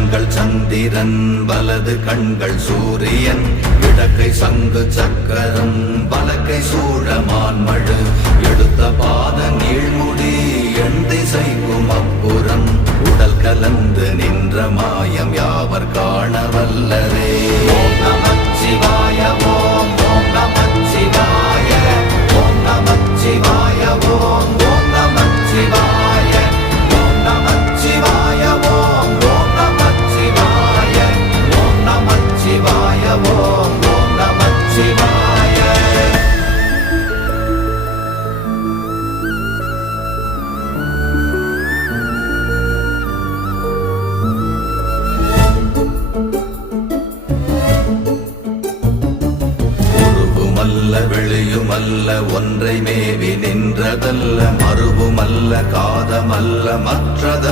கண்கள் சந்திரன் வலது கண்கள் சூரியன் இடக்கை சங்கு சக்கரம் வலக்கை சூழமான்மழு எடுத்த பாத நீழ்முடி எண் திசைக்கும் அப்புறம் உடல் கலந்து நின்ற மாயம் யாவர் காண வல்லரே. ஓம் நமச்சிவாய ஓம் ஓம் நமச்சிவாய ஓம் நமச்சிவாய ஓம் ஓம் நமச்சிவாய ஓம் நமச்சிவாய ஓம் ஓம் நமச்சிவாய ஓம் நமச்சிவாய ஓம் ஓம் நமச்சிவாய. வெளியுமல்ல ஒன்றை மேவி நின்றதல்ல மறுவுமல்ல காதமல்ல மற்றத